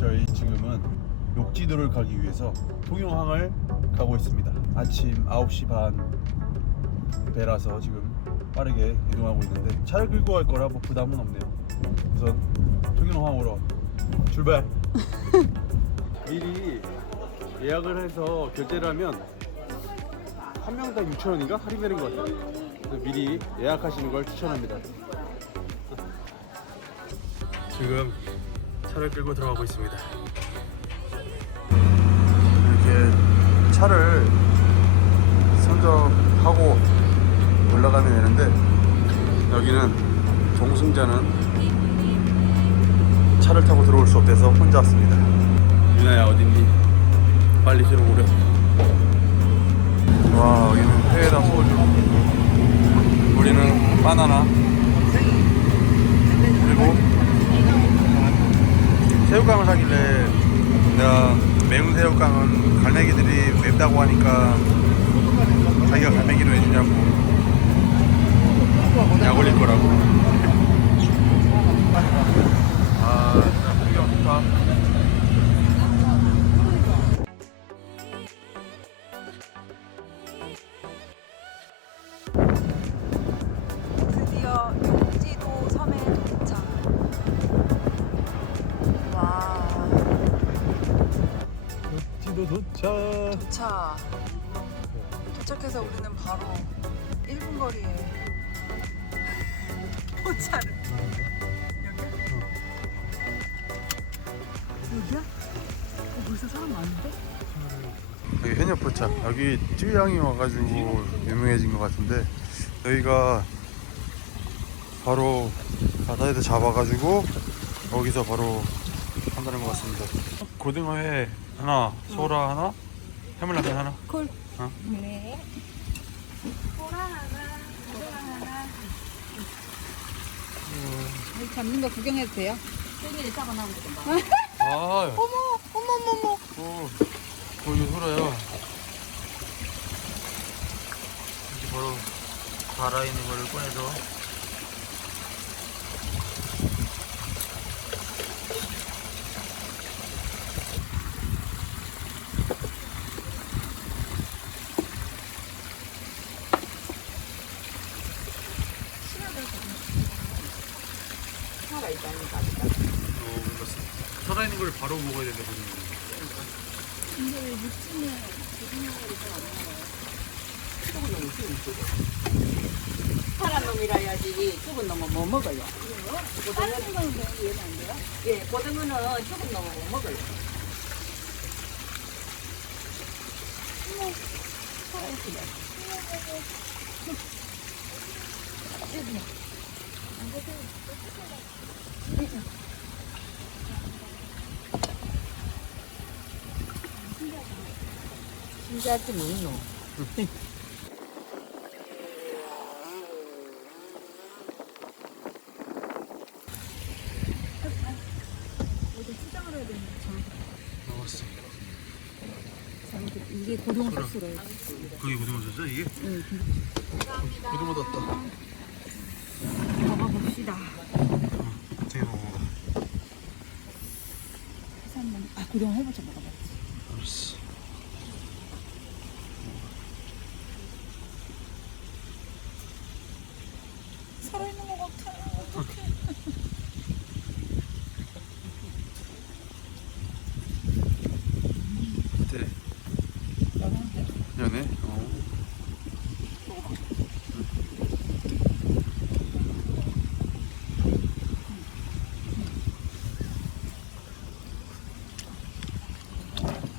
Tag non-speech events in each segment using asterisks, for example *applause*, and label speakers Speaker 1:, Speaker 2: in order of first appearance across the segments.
Speaker 1: 저희 지금은 욕지도를 가기 위해서 통영항을 가고 있습니다. 아침 9시 반 배라서 지금 빠르게 이동하고 있는데 차를 끌고 갈 거라 뭐 부담은 없네요. 우선 통영항으로 출발. *laughs* 미리 예약을 해서 결제를 하면 한 명당 6천 원인가 할인되는 것 같아요. 그래서 미리 예약하시는 걸 추천합니다. 지금 차를 끌고 들어가고 있습니다. 이렇게 차를 선적하고 올라가면 되는데 여기는 동승자는 차를 타고 들어올 수 없대서 혼자 왔습니다. 유나야 어딨니? 빨리 들어오래. 와 여기는 회랑 소주. 우리는 바나나. 그리고 새우깡을 사길래 내가 매운 새우깡은 갈매기들이 맵다고 하니까 자기가 갈매기로 해주냐고. 약 올릴 거라고
Speaker 2: 여기야? 어, 벌써 사람 많은데?
Speaker 1: 여기 해녀포차 여기 쯔양이 와가지고 유명해진 것 같은데 여기가 바로 바다에서 잡아가지고 여기서 바로 한다는 것 같습니다 고등어회 하나 소라 하나 해물라면 하나
Speaker 2: 콜.
Speaker 1: 어?
Speaker 2: 네. 하나, 하나.
Speaker 3: 여기 잡는 거 구경해도 돼요?
Speaker 1: 아 *laughs*
Speaker 3: 어머, 어머, 어머, 어머.
Speaker 1: 오, 오 이거 소라야. 이렇게 바로 살아있는 거를 꺼내서 어, 뭔가 살아있는 걸 바로 먹어야 된다 보는
Speaker 4: 파란 놈이라야지 죽은 놈은 못 먹어요. 다른 거는 이해가 안 돼요? 예, 고등어는 죽은 놈은 못 먹어요. 신기하지 뭐노. *laughs*
Speaker 3: 이게 고등어 소스래요.
Speaker 1: 그게 고등어 소스 이게? 응 고등어 떴다
Speaker 3: 먹어봅시다.
Speaker 1: 되게 먹어봐
Speaker 3: 해산물. 아, 고등어 해보자 먹어봤지.
Speaker 1: 알았어
Speaker 3: 살아있는 것 같아. 어떡해.
Speaker 1: 어때? 연해? 어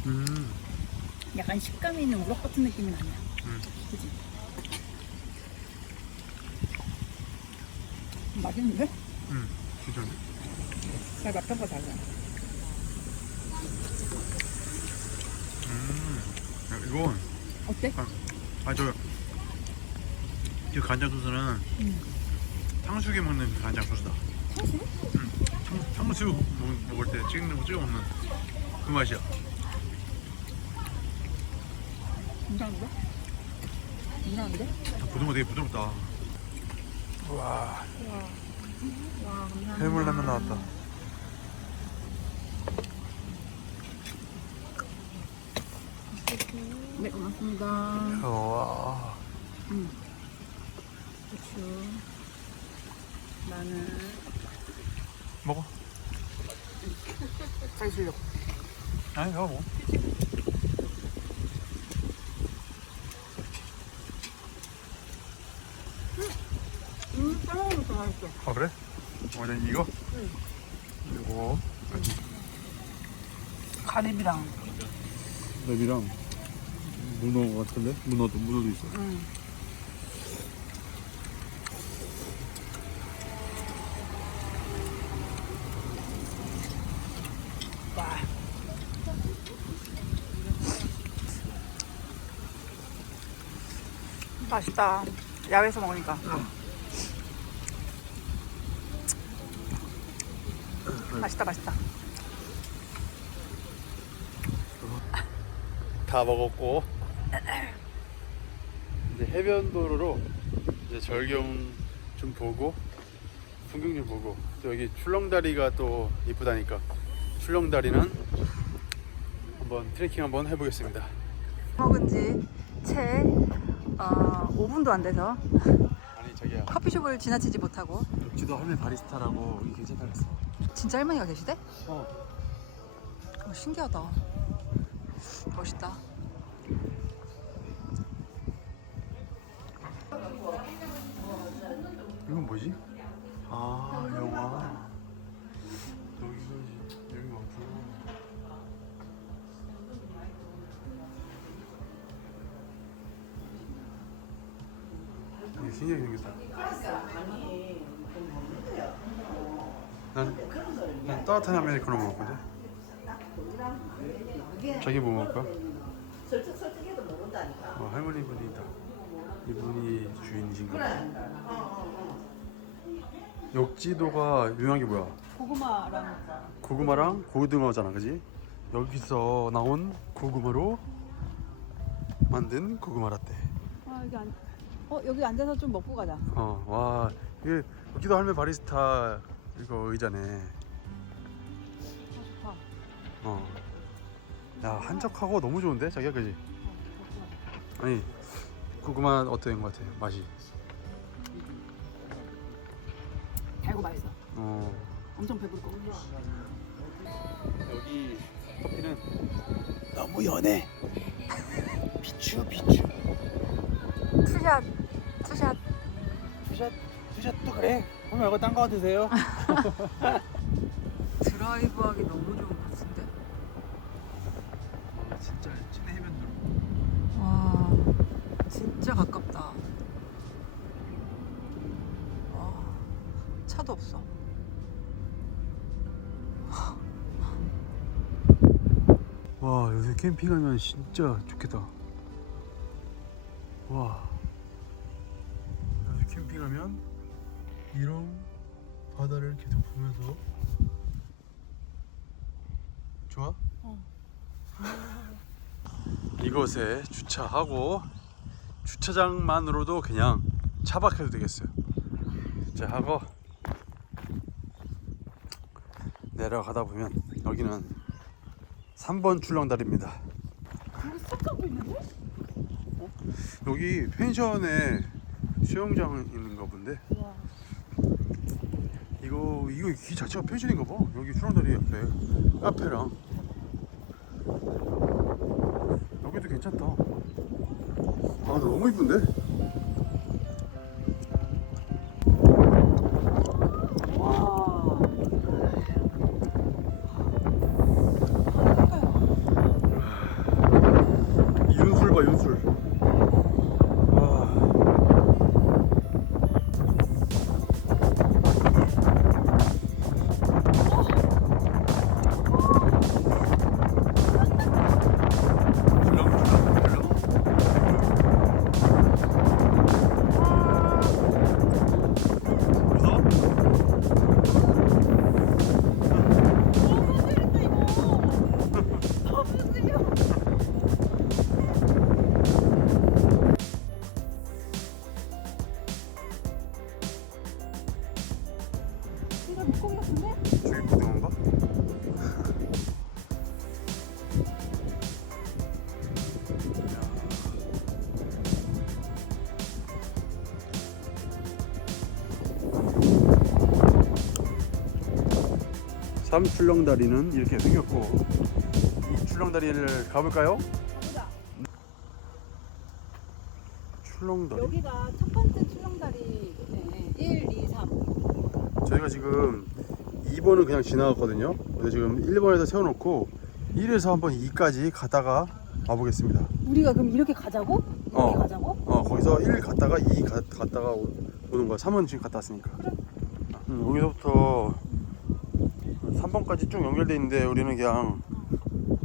Speaker 1: 음,
Speaker 3: 식감이 있는 우럭 같은 느낌이 나냐.
Speaker 1: 음.
Speaker 3: 그지? 맛있는데?
Speaker 1: 음, 진짜
Speaker 3: 잘 맛평가 달라.
Speaker 1: 음, 야, 이건
Speaker 3: 어때?
Speaker 1: 아, 저, 이 간장 소스는
Speaker 3: 음.
Speaker 1: 탕수육에 먹는 그 간장 소스다.
Speaker 3: 탕수육?
Speaker 1: 응. 탕, 탕수육 먹, 먹을 때 찍는 거 찍어 먹는 그 맛이야.
Speaker 3: 괜찮은데? 괜찮은데?
Speaker 1: 고등어 되게 부드럽다. 와
Speaker 3: 와, 우와
Speaker 1: 해물라면 나왔다.
Speaker 3: 네, 고맙습니다.
Speaker 1: 와 음.
Speaker 3: 고추, 마늘,
Speaker 1: 먹어.
Speaker 3: 칼 실력.
Speaker 1: 아니,
Speaker 3: 내가 먹어.
Speaker 1: 아 그래? 완전 이거?
Speaker 3: 응.
Speaker 1: 이거
Speaker 3: 가리비랑.
Speaker 1: 랩이랑 문어 같은데? 문어도 문어도 있어.
Speaker 3: 음. 와. 맛있다. 야외에서 먹으니까. 맛있다, 맛있다.
Speaker 1: 다 먹었고 이제 해변도로로 이제 절경 좀 보고 풍경 좀 보고 또 여기 출렁다리가 또 이쁘다니까 출렁다리는 한번 트레킹 한번 해보겠습니다.
Speaker 2: 먹은 지채 어, 5분도 안 돼서
Speaker 1: 아니 자기야
Speaker 2: 커피숍을 지나치지 못하고
Speaker 1: 육지도 할매 바리스타라고 여기 괜찮다 그랬어.
Speaker 2: 진짜 할머니가 계시대?
Speaker 1: 어.
Speaker 2: 어, 신기하다. 멋있다.
Speaker 1: 이건 뭐지? 아 영화 이제- 여기 많구나 이게 신기하게 생겼다 난, 난 따뜻한 아메리카노 먹을 건데 자기 뭐 먹을까? 어, 할머니 분이 있다 이분이 주인이신가 봐 역지도가 유명한 게 뭐야?
Speaker 2: 고구마랑
Speaker 1: 고구마랑 고등어잖아, 그지? 여기서 나온 고구마로 만든 고구마 라떼.
Speaker 2: 아, 여기 안, 어, 여기 앉아서 좀 먹고 가자.
Speaker 1: 어, 와, 이게 여기도 할매 바리스타 이거 의자네.
Speaker 2: 아, 좋다.
Speaker 1: 어, 야 한적하고 너무 좋은데, 자기야, 그지? 아니, 고구마 어떤 것 같아? 맛이?
Speaker 3: 달고 맛있어.
Speaker 1: 어,
Speaker 3: 엄청 배부를 거.
Speaker 1: 여기 커피는 너무 연해. 비추, 비추.
Speaker 2: 투샷, 투샷.
Speaker 1: 투샷, 투샷도 그래. 그럼 말고 딴 거 드세요. *laughs*
Speaker 2: 드라이브하기 너무 좋은 곳인데?
Speaker 1: 아, 진짜 찐 해변도로.
Speaker 2: 와, 진짜 가깝다. 와, 차도 없어.
Speaker 1: 와 요새 캠핑하면 진짜 좋겠다. 와 요새 캠핑하면 이런 바다를 계속 보면서 좋아? 이곳에 주차하고 주차장만으로도 그냥 차박해도 되겠어요. 자 하고 내려가다 보면 여기는 3번 출렁다리입니다. 여기 펜션에 수영장 있는가 본데. 이거 이거 이 자체가 펜션인가 봐. 여기 출렁다리 옆에 카페랑 여기도 괜찮다. 아 너무 이쁜데? 삼출렁다리는 이렇게 생겼고 이 출렁다리를 가볼까요?
Speaker 3: 가보자.
Speaker 1: 출렁다리
Speaker 3: 여기가 첫 번째 출렁다리 네, 1, 2, 3.
Speaker 1: 저희가 지금 2번은 그냥 지나갔거든요 근데 지금 1번에서 세워놓고 1에서 한번 2까지 가다가 와보겠습니다
Speaker 3: 우리가 그럼 이렇게 가자고? 이렇게
Speaker 1: 어.
Speaker 3: 가자고?
Speaker 1: 어 거기서 1 갔다가 2 가, 갔다가 오, 오는 거야 3은 지금 갔다 왔으니까 음, 여기서부터 3번까지 쭉 연결돼 있는데 우리는 그냥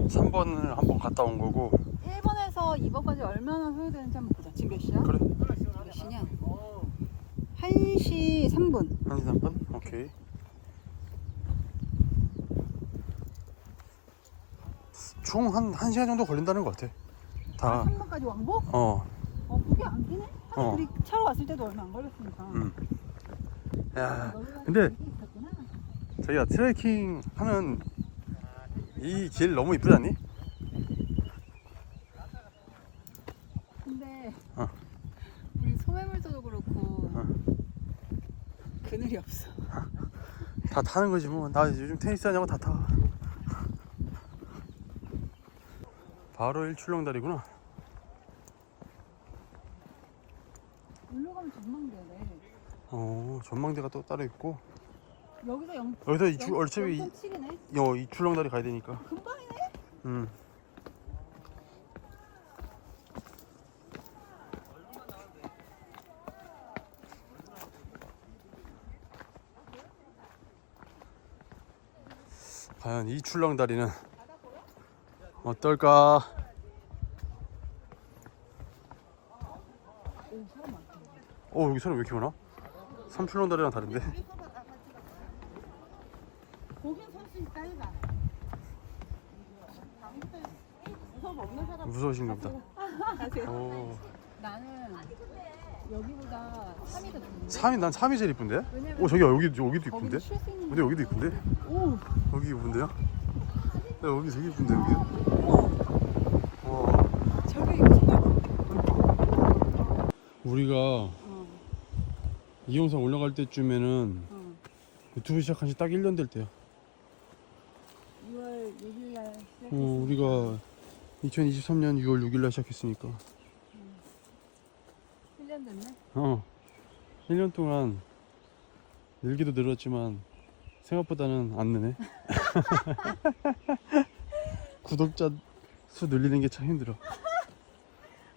Speaker 1: 3번을 한 번 갔다 온 거고
Speaker 3: 1번에서 2번까지 얼마나 소요되는지 한번 보자. 지금 몇 시야?
Speaker 1: 그래
Speaker 3: 몇 시냐? 1시 3분.
Speaker 1: 1시 3분? 오케이 총 한 1시간 정도 걸린다는 것 같아 다
Speaker 3: 3번까지 왕복?
Speaker 1: 어,
Speaker 3: 어, 그게 안 기네? 사실
Speaker 1: 어.
Speaker 3: 우리 차로 왔을 때도 얼마 안 걸렸으니까.
Speaker 1: 음. 야,
Speaker 3: 너희가
Speaker 1: 근데. 저희가 트레킹 하는 이길 너무 이쁘지 않니?
Speaker 3: 근데
Speaker 1: 어.
Speaker 3: 우리 소매물도 그렇고
Speaker 1: 어.
Speaker 3: 그늘이 없어. *laughs*
Speaker 1: 다 타는 거지 뭐. 나 요즘 테니스 하냐고 다 타. 바로 일출렁 다리구나.
Speaker 3: 일로 가면 전망대네.
Speaker 1: 어, 전망대가 또 따로 있고.
Speaker 3: 여기서 영.
Speaker 1: 여기서 이 줄, 어차피 이,
Speaker 3: 0.7이네.
Speaker 1: 어, 이 출렁다리 가야 되니까.
Speaker 3: 금방이네.
Speaker 1: 음. 과연 이 출렁다리는 어떨까? 어 여기 사람 왜 이렇게 많아? 삼출렁다리랑 다른데?
Speaker 3: 거긴 설수 있다 이가.
Speaker 1: 무서우신가 보다. *laughs* 오,
Speaker 3: 나는 여기보다 3이 더 좋은데.
Speaker 1: 3이 난 3이 제일 이쁜데? 오 저기야 여기 여기도 이쁜데? 근데 여기도 이쁜데?
Speaker 3: 오.
Speaker 1: 여기 이쁜데요? 야, 여기 되게 이쁜데 여기?
Speaker 3: 어.
Speaker 1: 와
Speaker 3: 저기.
Speaker 1: 우리가
Speaker 3: 어.
Speaker 1: 이 영상 올라갈 때쯤에는
Speaker 3: 어.
Speaker 1: 유튜브 시작한 지 딱 1년 될 때야
Speaker 3: 6월 6일 날 시작했으니까.
Speaker 1: 어, 우리가 2023년 6월 6일 날 시작했으니까
Speaker 3: 1년 됐네.
Speaker 1: 어 1년 동안 늘기도 늘었지만 생각보다는 안 느네 *laughs* 구독자 수 늘리는 게 참 힘들어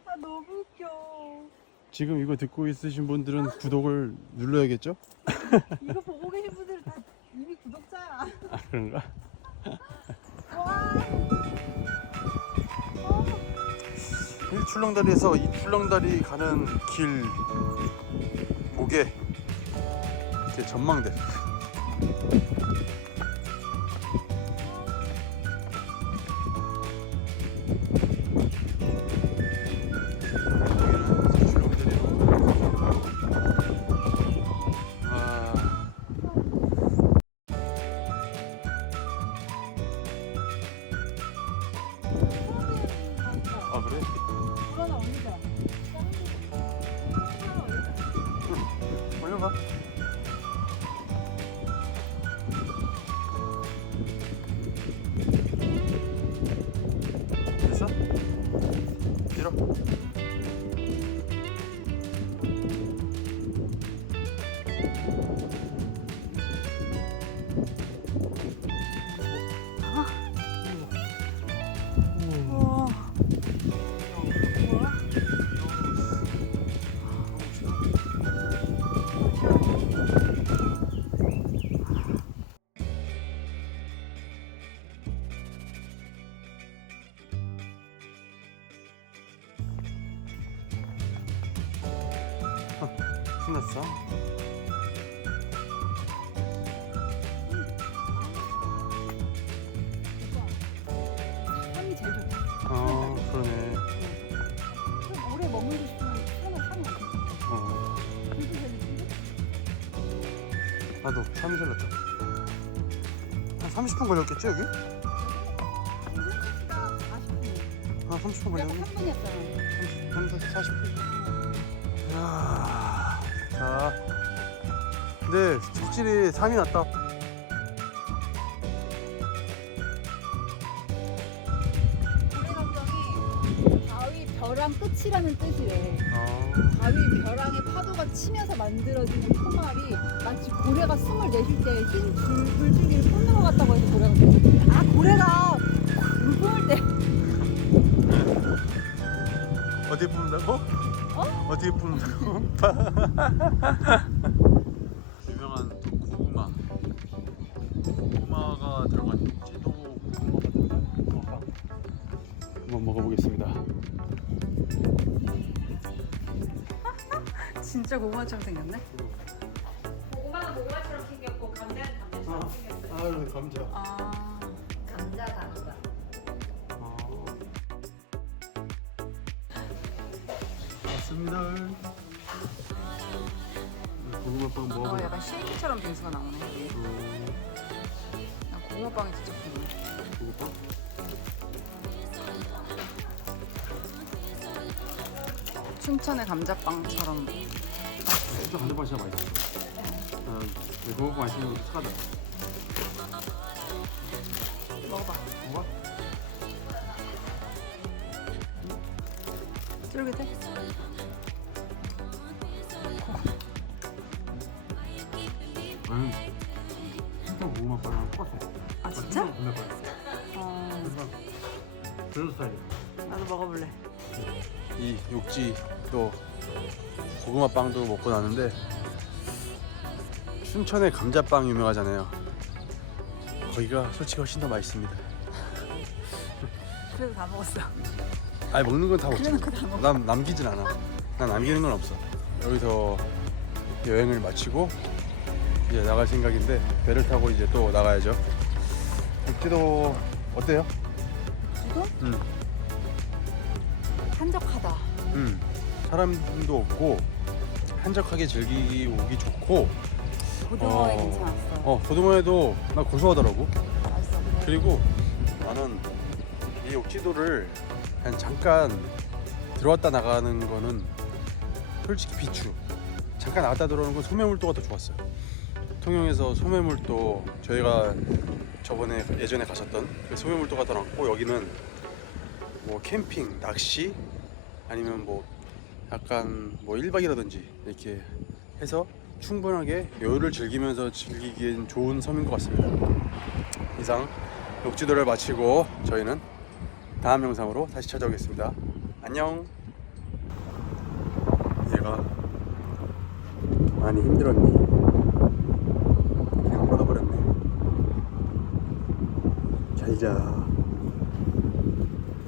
Speaker 3: 아 너무 웃겨.
Speaker 1: 지금 이거 듣고 있으신 분들은 구독을 눌러야겠죠?
Speaker 3: 이거 보고 계신 분들 다 이미 구독자야.
Speaker 1: 아 그런가?
Speaker 3: 와.
Speaker 1: 이 출렁다리에서 이 출렁다리 가는 길 목에 이렇게 전망대 올 나도 3이 설렀다. 한 30분 걸렸겠지 여기?
Speaker 3: 아, 한 30분
Speaker 1: 한 30분 걸렸네.
Speaker 3: 3분 했잖아
Speaker 1: 30분. 40분 이야 자. 근데 확실히 3이 났다.
Speaker 3: 우리 감정이 바위 벼랑 끝이라는 뜻이래.
Speaker 1: 아.
Speaker 3: 바위 벼랑의 치면서 만들어지는 포말이 마치 고래가 숨을 내쉴 때흰 불줄기를 뿜는 것 같다고 해서 고래가. 아 고래가 물 뿜을 때
Speaker 1: 어디 뿜는다고?
Speaker 3: 어?
Speaker 1: 어떻게 뿜는다고? *laughs* 맞습니다. 고구마빵
Speaker 2: 어,
Speaker 1: 먹어봐.
Speaker 2: 약간 쉐이크처럼 빙수가 나오네. 이게.
Speaker 1: 음,
Speaker 2: 난 고구마빵이 진짜 궁금해.
Speaker 1: 고구마?
Speaker 2: 춘천의 감자빵처럼.
Speaker 1: 진짜 감자빵 진짜 맛있어. 난 고구마 맛있는 것도 착하다.
Speaker 2: 쫄깃해?
Speaker 1: 음. 진짜 고구마 빵이랑 똑같아.
Speaker 2: 아 진짜?
Speaker 1: 감자빵.
Speaker 2: 어,
Speaker 1: 그런 스타일.
Speaker 2: 나도 먹어볼래.
Speaker 1: 이 욕지 또 고구마 빵도 먹고 나는데 춘천의 감자빵 유명하잖아요. 거기가 솔직히 훨씬 더 맛있습니다.
Speaker 2: 그래도 다 먹었어.
Speaker 1: 아니 먹는 건 다 먹지.
Speaker 2: 그래놓고 다 먹어.
Speaker 1: 난 남기진 않아. 난 남기는 건 없어. 여기서 여행을 마치고 이제 나갈 생각인데 배를 타고 이제 또 나가야죠. 욕지도 어때요?
Speaker 3: 지금
Speaker 1: 음,
Speaker 3: 한적하다.
Speaker 1: 음. 사람도 없고 한적하게 즐기기 오기 좋고
Speaker 2: 고등어에
Speaker 1: 어.
Speaker 2: 괜찮았어.
Speaker 1: 어 고등어에도 나 고소하더라고
Speaker 2: 맛있어.
Speaker 1: 그리고 나는 이 욕지도를 그냥 잠깐 들어왔다 나가는 거는 솔직히 비추 잠깐 나갔다 들어오는 건 소매물도가 더 좋았어요 통영에서 소매물도 저희가 저번에 예전에 가셨던 그 소매물도가 더 낫고 여기는 뭐 캠핑, 낚시 아니면 뭐 약간 뭐 1박이라든지 이렇게 해서 충분하게 여유를 즐기면서 즐기기엔 좋은 섬인 것 같습니다. 이상 욕지도를 마치고 저희는 다음 영상으로 다시 찾아오겠습니다. 안녕. 얘가 많이 힘들었니?